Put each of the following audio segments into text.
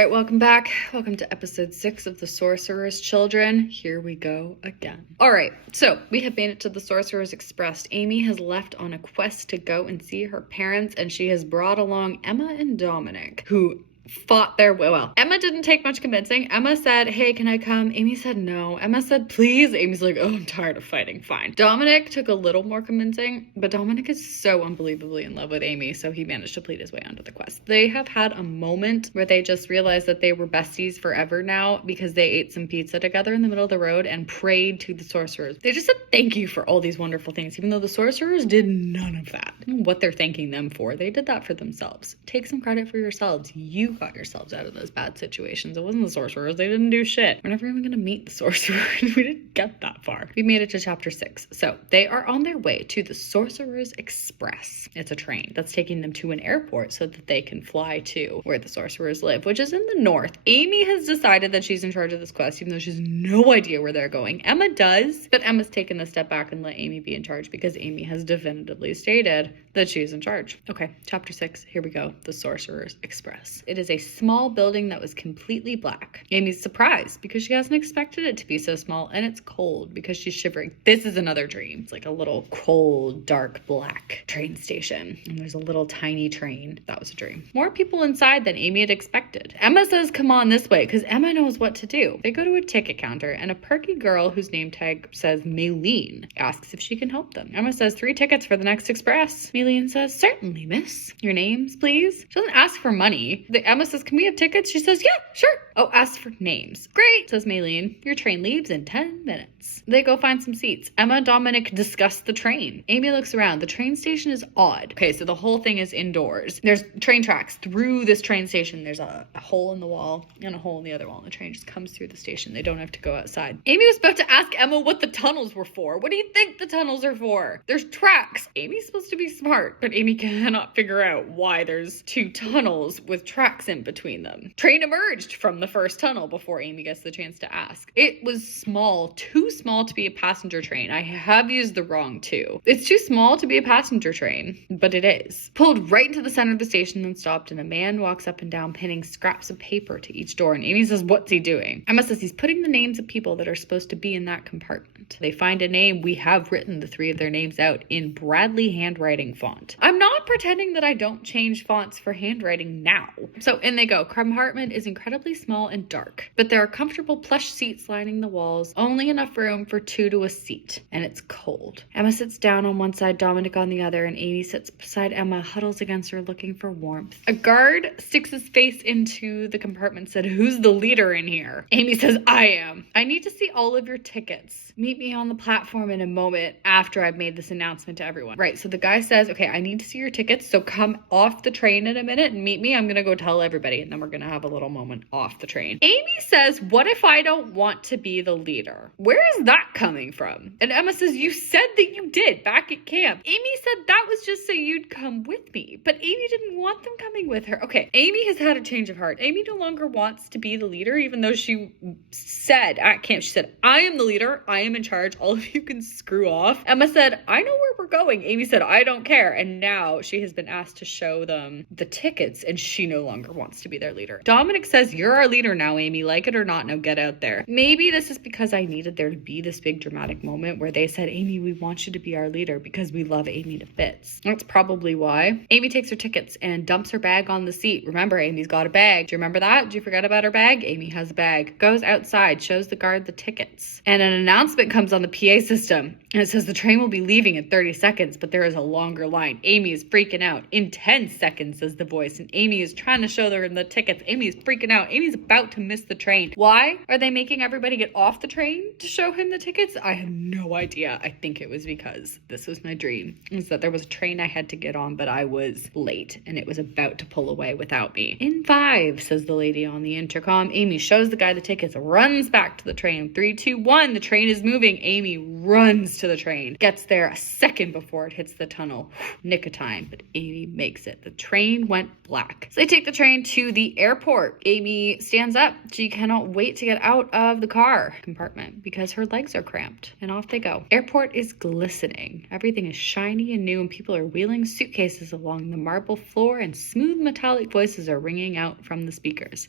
right, welcome back. Welcome to episode 6 of the Sorcerer's Children. Here we go again. All right, so we have made it to the Sorcerer's Express. Amy has left on a quest to go and see her parents, and she has brought along Emma and Dominic, who fought their way. Well, Emma didn't take much convincing. Emma said, hey, can I come? Amy said no. Emma said, please. Amy's like, oh, I'm tired of fighting. Fine. Dominic took a little more convincing, but Dominic is so unbelievably in love with Amy, so he managed to plead his way onto the quest. They have had a moment where they just realized that they were besties forever now because they ate some pizza together in the middle of the road and prayed to the sorcerers. They just said thank you for all these wonderful things, even though the sorcerers did none of that. What they're thanking them for, they did that for themselves. Take some credit for yourselves. You got yourselves out of those bad situations. It wasn't the sorcerers. They didn't do shit. We're never even going to meet the sorcerers. We didn't get that far. We made it to chapter 6. So they are on their way to the Sorcerer's Express. It's a train that's taking them to an airport so that they can fly to where the sorcerers live, which is in the north. Amy has decided that she's in charge of this quest, even though she has no idea where they're going. Emma does, but Emma's taken a step back and let Amy be in charge because Amy has definitively stated that she's in charge. Okay, chapter 6. Here we go. The Sorcerer's Express. It is a small building that was completely black. Amy's surprised because she hasn't expected it to be so small, and it's cold because she's shivering. This is another dream. It's like a little cold, dark, black train station, and there's a little tiny train. That was a dream. More people inside than Amy had expected. Emma says, come on this way, because Emma knows what to do. They go to a ticket counter, and a perky girl whose name tag says Maylene asks if she can help them. Emma says, 3 tickets for the next express. Maylene says, certainly, miss. Your names, please? She doesn't ask for money. Emma says, can we have tickets? She says, yeah, sure. Oh, ask for names. Great, says Maylene. Your train leaves in 10 minutes. They go find some seats. Emma and Dominic discuss the train. Amy looks around. The train station is odd. Okay, so the whole thing is indoors. There's train tracks through this train station. There's a hole in the wall and a hole in the other wall, and the train just comes through the station. They don't have to go outside. Amy was about to ask Emma what the tunnels were for. What do you think the tunnels are for? There's tracks. Amy's supposed to be smart, but Amy cannot figure out why there's 2 tunnels with tracks in between them. Train emerged from the first tunnel before Amy gets the chance to ask. It was small, too small to be a passenger train. I have used the wrong 2. It's too small to be a passenger train, but it is. Pulled right into the center of the station, then stopped, and a man walks up and down, pinning scraps of paper to each door, and Amy says, what's he doing? Emma says he's putting the names of people that are supposed to be in that compartment. They find a name. We have written the 3 of their names out in Bradley handwriting font. I'm not pretending that I don't change fonts for handwriting now. So in they go. Compartment is incredibly small and dark, but there are comfortable plush seats lining the walls, only enough room for 2 to a seat, and it's cold. Emma sits down on one side, Dominic on the other, and Amy sits beside Emma, huddles against her looking for warmth. A guard sticks his face into the compartment and said, who's the leader in here? Amy says, I am. I need to see all of your tickets. Meet me on the platform in a moment after I've made this announcement to everyone. Right, so the guy says, okay, I need to see your tickets, so come off the train in a minute and meet me. I'm gonna go tell everybody, and then we're gonna have a little moment off the train. Amy says, what if I don't want to be the leader? Where is that coming from? And Emma says, you said that you did back at camp. Amy said that was just so you'd come with me, but Amy didn't want them coming with her. Okay, Amy has had a change of heart. Amy no longer wants to be the leader, even though she said at camp, she said, I am the leader. I am in charge. All of you can screw off. Emma said, I know where we're going. Amy said, I don't care. And now she has been asked to show them the tickets, and she no longer wants to be their leader. Dominic says, you're our leader now, Amy. Like it or not, now get out there. Maybe this is because I needed there to be this big dramatic moment where they said, Amy, we want you to be our leader because we love Amy to bits. That's probably why. Amy takes her tickets and dumps her bag on the seat. Remember, Amy's got a bag. Do you remember that? Did you forget about her bag? Amy has a bag. Goes outside, shows the guard the tickets. And an announcement comes on the PA system. And it says the train will be leaving in 30 seconds, but there is a longer line. Amy is freaking out. In 10 seconds, says the voice. And Amy is trying to show them the tickets. Amy is freaking out. Amy's about to miss the train. Why are they making everybody get off the train to show him the tickets? I have no idea. I think it was because this was my dream. Is that there was a train I had to get on, but I was late and it was about to pull away without me. In 5, says the lady on the intercom. Amy shows the guy the tickets, runs back to the train. 3, 2, 1. The train is moving. moving, Amy runs to the train, gets there a second before it hits the tunnel. Nick of time, but Amy makes it. The train went black. So they take the train to the airport. Amy stands up. She cannot wait to get out of the car compartment because her legs are cramped. And off they go. Airport is glistening. Everything is shiny and new, and people are wheeling suitcases along the marble floor, and smooth metallic voices are ringing out from the speakers.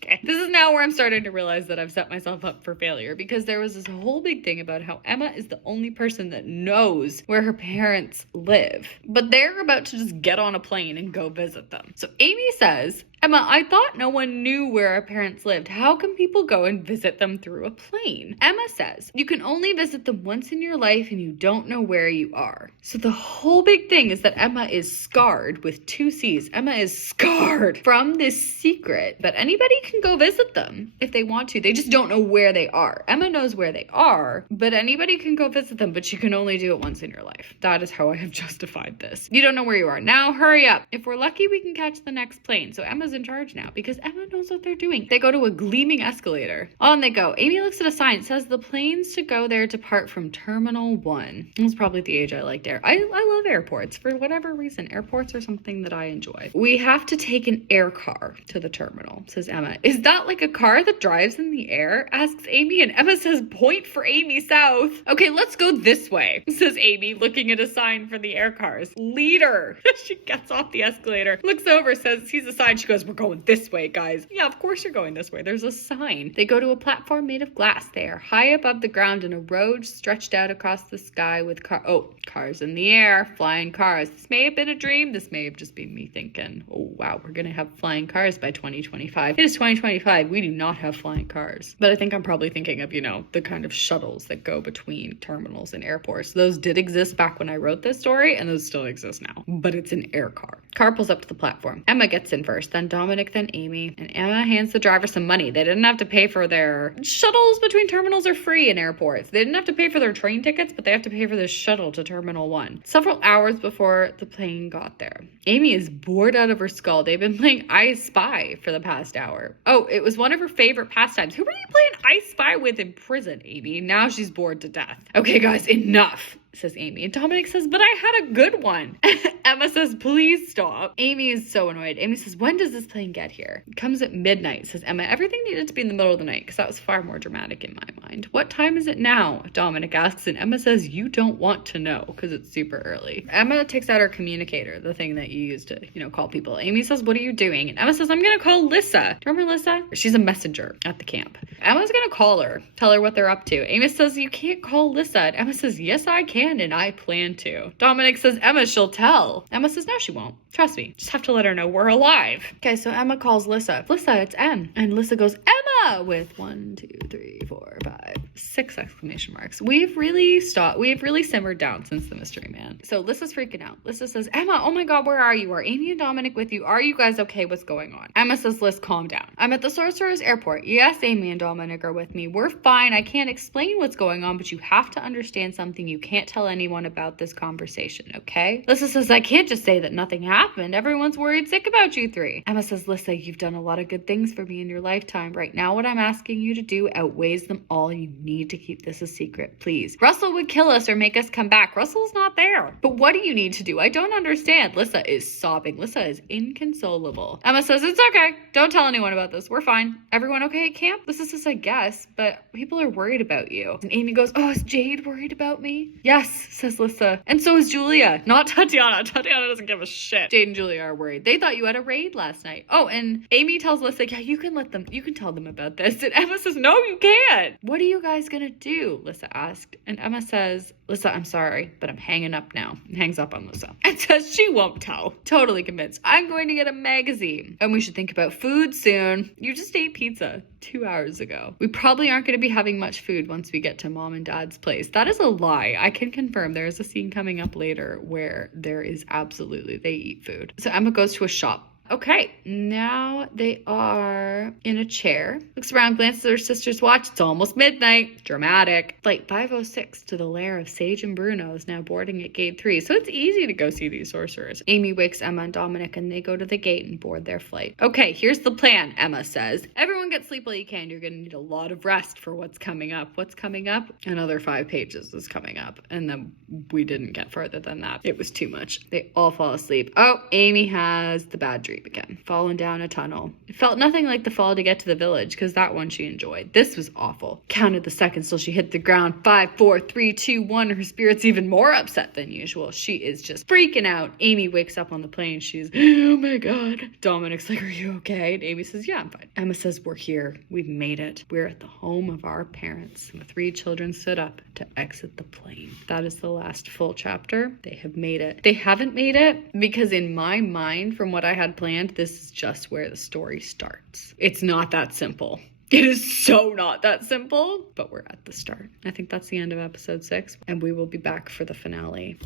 Okay. This is now where I'm starting to realize that I've set myself up for failure, because there was this whole big thing about how Emma is the only person that knows where her parents live. But they're about to just get on a plane and go visit them. So Amy says, Emma, I thought no one knew where our parents lived. How can people go and visit them through a plane? Emma says, you can only visit them once in your life and you don't know where you are. So the whole big thing is that Emma is scarred with 2 C's. Emma is scarred from this secret that anybody can go visit them if they want to. They just don't know where they are. Emma knows where they are, but anybody can go visit them, but you can only do it once in your life. That is how I have justified this. You don't know where you are. Now hurry up. If we're lucky, we can catch the next plane. So Emma's in charge now because Emma knows what they're doing. They go to a gleaming escalator. On they go. Amy looks at a sign. It says the planes to go there depart from Terminal 1. That's probably the age I liked air. I love airports for whatever reason. Airports are something that I enjoy. We have to take an air car to the terminal, says Emma. Is that like a car that drives in the air? Asks Amy, and Emma says point for Amy south. Okay, let's go this way, says Amy, looking at a sign for the air cars. Leader. She gets off the escalator, looks over, sees a sign. She goes, we're going this way, guys. Yeah, of course you're going this way. There's a sign. They go to a platform made of glass. They are high above the ground and a road stretched out across the sky with cars in the air, flying cars. This may have been a dream. This may have just been me thinking, oh wow, we're gonna have flying cars by 2025. It is 2025. We do not have flying cars. But I think I'm probably thinking of, the kind of shuttles that go between terminals and airports. Those did exist back when I wrote this story, and those still exist now. But it's an air car. Car pulls up to the platform. Emma gets in first, then Dominic, then Amy, and Emma hands the driver some money. They didn't have to pay for their shuttles between terminals are free in airports. They didn't have to pay for their train tickets, but they have to pay for the shuttle to Terminal 1. Several hours before the plane got there. Amy is bored out of her skull. They've been playing I Spy for the past hour. Oh, it was one of her favorite pastimes. Who were you playing I Spy with in prison, Amy? Now she's bored to death. Okay, guys, enough, says Amy. And Dominic says, but I had a good one. Emma says, please stop. Amy is so annoyed. Amy says, when does this plane get here? It comes at midnight, says Emma. Everything needed to be in the middle of the night because that was far more dramatic in my mind. What time is it now? Dominic asks, and Emma says, you don't want to know because it's super early. Emma takes out her communicator, the thing that you use to, call people. Amy says, what are you doing? And Emma says, I'm going to call Lissa. Do you remember Lissa? She's a messenger at the camp. Emma's going to call her, tell her what they're up to. Amy says, you can't call Lissa. And Emma says, yes, I can, and I plan to. Dominic says, Emma, she'll tell. Emma says, no, she won't. Trust me. Just have to let her know we're alive. Okay, so Emma calls Lissa. Lissa, it's Em. And Lissa goes, Emma! With 1, 2, 3, 4, 5, 6 exclamation marks. We've really simmered down since the mystery man. So Lissa's freaking out. Lissa says, Emma, oh my God, where are you? Are Amy and Dominic with you? Are you guys okay? What's going on? Emma says, Liz, calm down. I'm at the Sorcerer's airport. Yes, Amy and Dominic are with me. We're fine. I can't explain what's going on, but you have to understand something. You can't tell anyone about this conversation, okay? Lissa says, I can't just say that nothing happened. Everyone's worried sick about you three. Emma says, Lissa, you've done a lot of good things for me in your lifetime. Right now, what I'm asking you to do outweighs them all. You need to keep this a secret, please. Russell would kill us or make us come back. Russell's not there. But what do you need to do? I don't understand. Lissa is sobbing. Lissa is inconsolable. Emma says, it's okay. Don't tell anyone about this. We're fine. Everyone okay at camp? Lissa says, I guess, but people are worried about you. And Amy goes, oh, is Jade worried about me? Yes, says Lissa. And so is Julia. Not Tatiana. Tatiana doesn't give a shit. Jade and Julia are worried. They thought you had a raid last night. Oh, and Amy tells Lissa, yeah, you can tell them about this. And Emma says, no, you can't. What are you guys gonna do? Lissa asked. And Emma says, Lissa, I'm sorry, but I'm hanging up now. And hangs up on Lissa. And says she won't tell. Totally convinced. I'm going to get a magazine. And we should think about food soon. You just ate pizza 2 hours ago. We probably aren't going to be having much food once we get to Mom and Dad's place. That is a lie. I can confirm there is a scene coming up later where there is absolutely, they eat food. So Emma goes to a shop. Okay, now they are in a chair. Looks around, glances at her sister's watch. It's almost midnight. Dramatic. Flight 506 to the lair of Sage and Bruno is now boarding at gate 3, so it's easy to go see these sorcerers. Amy wakes Emma and Dominic, and they go to the gate and board their flight. Okay, here's the plan, Emma says. Everyone everyone get sleep while you can. You're going to need a lot of rest for what's coming up. What's coming up? Another 5 pages is coming up. And then we didn't get further than that. It was too much. They all fall asleep. Oh, Amy has the bad dream again. Falling down a tunnel. It felt nothing like the fall to get to the village, because that one she enjoyed. This was awful. Counted the seconds till she hit the ground. 5, 4, 3, 2, 1. Her spirit's even more upset than usual. She is just freaking out. Amy wakes up on the plane. She's, oh my God. Dominic's like, are you okay? And Amy says, yeah, I'm fine. Emma says, we're here. We've made it. We're at the home of our parents. The 3 children stood up to exit the plane. That is the last full chapter. They have made it. They haven't made it because in my mind, from what I had planned, this is just where the story starts. It's not that simple. It is so not that simple, but we're at the start. I think that's the end of episode 6, and we will be back for the finale.